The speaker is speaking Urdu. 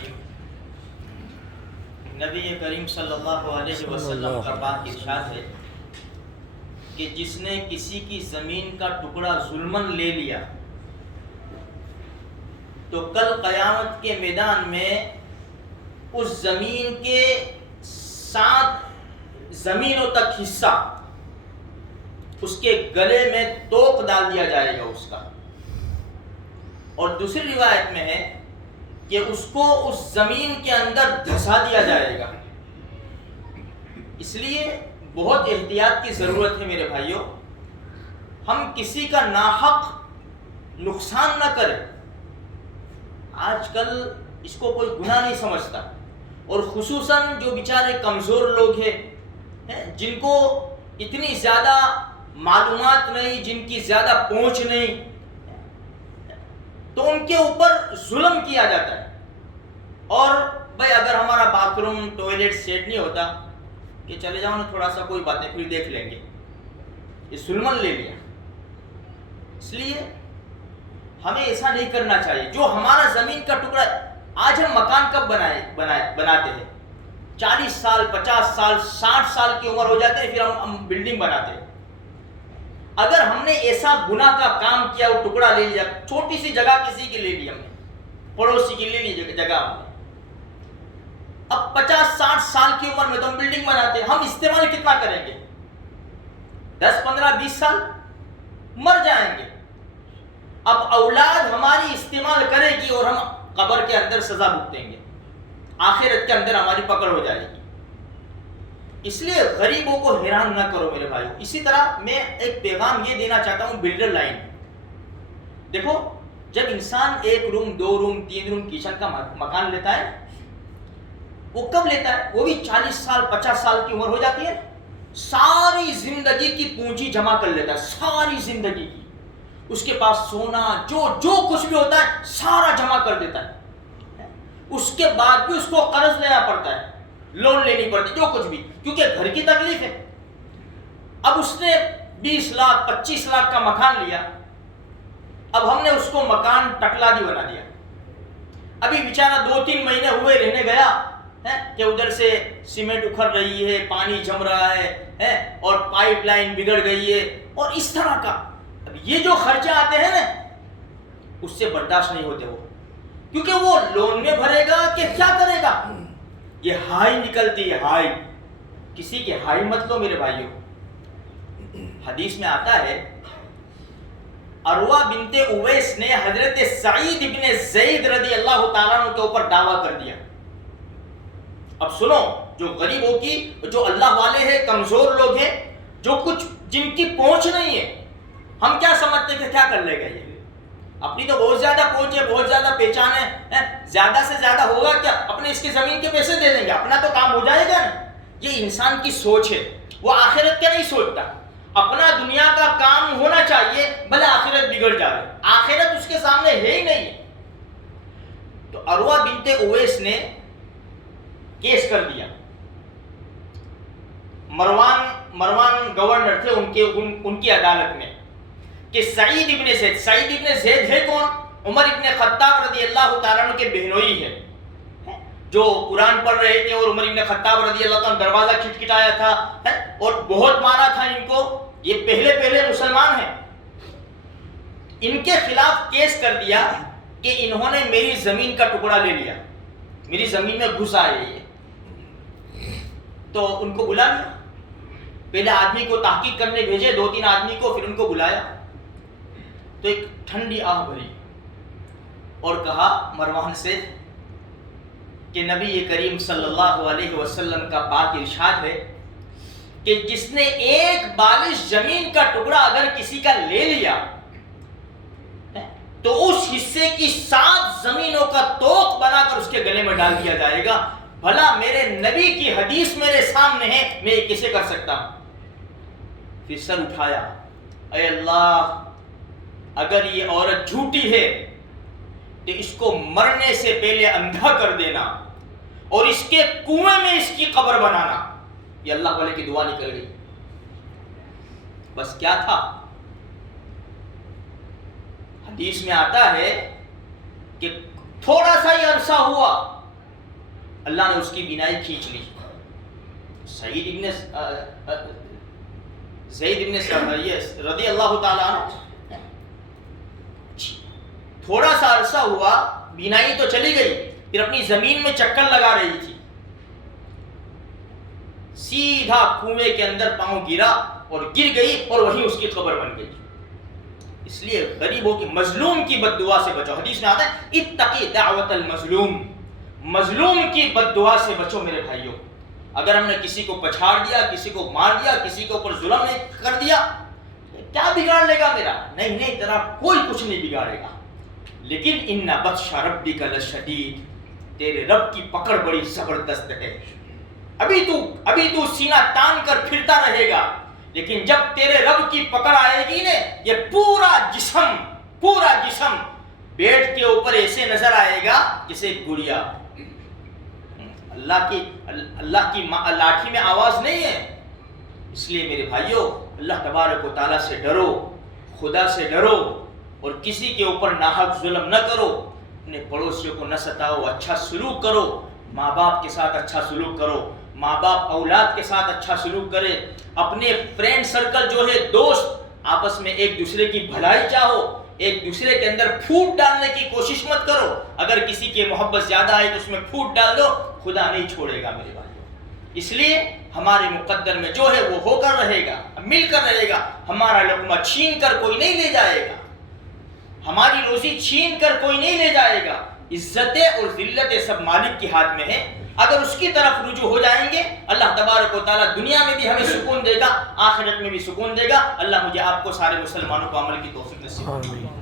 الرحیم۔ نبی کریم صلی اللہ علیہ وسلم کا پاک ارشاد ہے کہ جس نے کسی کی زمین کا ٹکڑا ظلماً لے لیا تو کل قیامت کے میدان میں اس زمین کے 7 زمینوں تک حصہ اس کے گلے میں توق ڈال دیا جائے گا اس کا، اور دوسری روایت میں ہے کہ اس کو اس زمین کے اندر دھسا دیا جائے گا۔ اس لیے بہت احتیاط کی ضرورت ہے میرے بھائیوں، ہم کسی کا ناحق نقصان نہ کریں۔ آج کل اس کو کوئی گناہ نہیں سمجھتا، اور خصوصاً جو بیچارے کمزور لوگ ہیں جن کو اتنی زیادہ معلومات نہیں، جن کی زیادہ پہنچ نہیں، تو ان کے اوپر ظلم کیا جاتا ہے۔ اور بھائی اگر ہمارا باتھ روم ٹوائلٹ سیٹ نہیں ہوتا کہ چلے جاؤ نا تھوڑا سا کوئی بات نہیں پھر دیکھ لیں گے، یہ ظلماً لے لیا۔ اس لیے ہمیں ایسا نہیں کرنا چاہیے۔ جو ہمارا زمین کا ٹکڑا، آج ہم مکان کب بناتے ہیں؟ 40 سال 50 سال 60 سال کی عمر ہو جاتے ہیں پھر ہم بلڈنگ بناتے ہیں۔ اگر ہم نے ایسا گناہ کا کام کیا، وہ ٹکڑا لے لیا، چھوٹی سی جگہ کسی کی لے لی، ہم نے پڑوسی کی لے لی جگہ، ہم نے اب 50-60 سال کی عمر میں تو ہم بلڈنگ بناتے ہیں، ہم استعمال کتنا کریں گے؟ 10-15-20 سال مر جائیں گے۔ اب اولاد ہماری استعمال کرے گی اور ہم قبر کے اندر سزا بھگتیں گے، آخرت کے اندر ہماری پکڑ ہو جائے گی۔ اس لیے غریبوں کو حیران نہ کرو میرے بھائیو۔ اسی طرح میں ایک پیغام یہ دینا چاہتا ہوں بلڈر لائن۔ دیکھو، جب انسان 1 روم 2 روم 3 روم کچن کا مکان لیتا ہے، وہ کب لیتا ہے؟ وہ بھی 40 سال 50 سال کی عمر ہو جاتی ہے، ساری زندگی کی پونجی جمع کر لیتا ہے، ساری زندگی کی۔ اس کے پاس سونا جو کچھ بھی ہوتا ہے سارا جمع کر دیتا ہے۔ اس کے بعد بھی اس کو قرض لینا پڑتا ہے، لون لینی پڑتی، جو کچھ بھی، کیونکہ گھر کی تکلیف ہے۔ اب اس نے 20 لاکھ 25 لاکھ کا مکان لیا، اب ہم نے اس کو مکان ٹکلا دی بنا دیا۔ ابھی بیچارہ 2-3 مہینے ہوئے رہنے گیا کہ ادھر سے سیمنٹ اکھڑ رہی ہے، پانی جم رہا ہے اور پائپ لائن بگڑ گئی ہے، اور اس طرح کا۔ اب یہ جو خرچے آتے ہیں نا، اس سے برداشت نہیں ہوتے وہ، کیونکہ وہ لون میں بھرے گا کہ کیا کرے گا؟ یہ ہائی نکلتی ہے، ہائی۔ کسی کے ہائی مت لو میرے بھائیوں۔ حدیث میں آتا ہے، عروہ بنت اویس نے حضرت سعید ابن زید رضی اللہ تعالیٰ عنہ کے اوپر دعویٰ کر دیا۔ اب سنو، جو غریبوں کی، جو اللہ والے ہیں، کمزور لوگ ہیں، جو کچھ جن کی پہنچ نہیں ہے، ہم کیا سمجھتے کہ کیا کر لے گا یہ؟ اپنی تو بہت زیادہ پہنچ ہے، بہت زیادہ پہچان ہے، زیادہ سے زیادہ ہوگا کیا؟ اپنے اس کی زمین کے پیسے دے دیں گے، اپنا تو کام ہو جائے گا نا۔ یہ انسان کی سوچ ہے، وہ آخرت کا نہیں سوچتا۔ اپنا دنیا کا کام ہونا چاہیے، بھلے آخرت بگڑ جائے، آخرت اس کے سامنے ہے ہی نہیں۔ تو عروہ بنت اویس نے کیس کر دیا۔ مروان گورنر تھے ان کی عدالت میں، کہ سعید ابن زید ہے کون؟ عمر ابن خطاب رضی اللہ تعالیٰ عنہ کے بہنوئی ہے، جو قرآن پڑھ رہے تھے، اور عمر ابن خطاب رضی اللہ تعالیٰ عنہ دروازہ کھٹکھٹایا تھا اور بہت مارا تھا ان کو۔ یہ پہلے مسلمان ہیں، ان کے خلاف کیس کر دیا کہ انہوں نے میری زمین کا ٹکڑا لے لیا، میری زمین میں گھس آئے یہ۔ تو ان کو بلا لیا، پہلے آدمی کو تحقیق کرنے بھیجے، 2-3 آدمی کو، پھر ان کو بلایا تو ایک ٹھنڈی آہ بھری اور کہا مروان سے کہ نبی کریم صلی اللہ علیہ وسلم کا پاک ارشاد ہے کہ جس نے 1 بالش زمین کا ٹکڑا اگر کسی کا لے لیا تو اس حصے کی 7 زمینوں کا توق بنا کر اس کے گلے میں ڈال دیا جائے گا۔ بھلا میرے نبی کی حدیث میرے سامنے ہے، میں یہ کیسے کر سکتا ہوں؟ پھر سر اٹھایا، اے اللہ، اگر یہ عورت جھوٹی ہے تو اس کو مرنے سے پہلے اندھا کر دینا اور اس کے کنویں میں اس کی قبر بنانا۔ یہ اللہ والے کی دعا نکل گئی۔ بس کیا تھا؟ حدیث میں آتا ہے کہ تھوڑا سا ہی عرصہ ہوا اللہ نے اس کی بینائی کھینچ لی. زید ابن رضی اللہ تعالیٰ عنہ تھوڑا سا عرصہ ہوا، بینائی تو چلی گئی، پھر اپنی زمین میں چکر لگا رہی تھی، سیدھا کنویں کے اندر پاؤں گرا اور گر گئی اور وہیں اس کی قبر بن گئی. اس لیے غریبوں کی، مظلوم کی بد دعا سے بچو. حدیث میں آتا ہے اتقی دعوت المظلوم، مظلوم کی بد دعا سے بچو میرے بھائیوں. اگر ہم نے کسی کو پچھاڑ دیا، کسی کو مار دیا، کسی کے اوپر ظلم نہیں کر دیا، کیا بگاڑ لے گا میرا؟ نہیں، تیرا کوئی کچھ نہیں بگاڑے گا. لیکن ان بطش ربک لشدید، تیرے رب کی پکڑ بڑی زبردست ہے. ابھی تو سینہ تان کر پھرتا رہے گا، لیکن جب تیرے رب کی پکڑ آئے گی نا، یہ پورا جسم بیٹ کے اوپر ایسے نظر آئے گا جیسے گڑیا. اللہ کی لاٹھی میں آواز نہیں ہے. اس لیے میرے بھائیوں، اللہ تبارک و تعالیٰ سے ڈرو، خدا سے ڈرو، اور کسی کے اوپر ناحق ظلم نہ کرو. اپنے پڑوسیوں کو نہ ستاؤ، اچھا سلوک کرو. ماں باپ کے ساتھ اچھا سلوک کرو، ماں باپ اولاد کے ساتھ اچھا سلوک کرے. اپنے فرینڈ سرکل جو ہے، دوست، آپس میں ایک دوسرے کی بھلائی چاہو، ایک دوسرے کے اندر پھوٹ ڈالنے کی کوشش مت کرو. اگر کسی کی محبت زیادہ ہے تو اس میں پھوٹ ڈال دو، خدا نہیں چھوڑے گا میرے بھائیوں. اس لیے ہمارے مقدر میں جو ہے وہ ہو کر رہے گا، مل کر رہے گا. ہمارا لقمہ چھین کر کوئی نہیں لے جائے گا، ہماری روزی چھین کر کوئی نہیں لے جائے گا. عزتیں اور ذلتیں سب مالک کے ہاتھ میں ہیں. اگر اس کی طرف رجوع ہو جائیں گے، اللہ تبارک و تعالیٰ دنیا میں بھی ہمیں سکون دے گا، آخرت میں بھی سکون دے گا. اللہ مجھے آپ کو سارے مسلمانوں کو عمل کی توفیق نصیب فرمائے.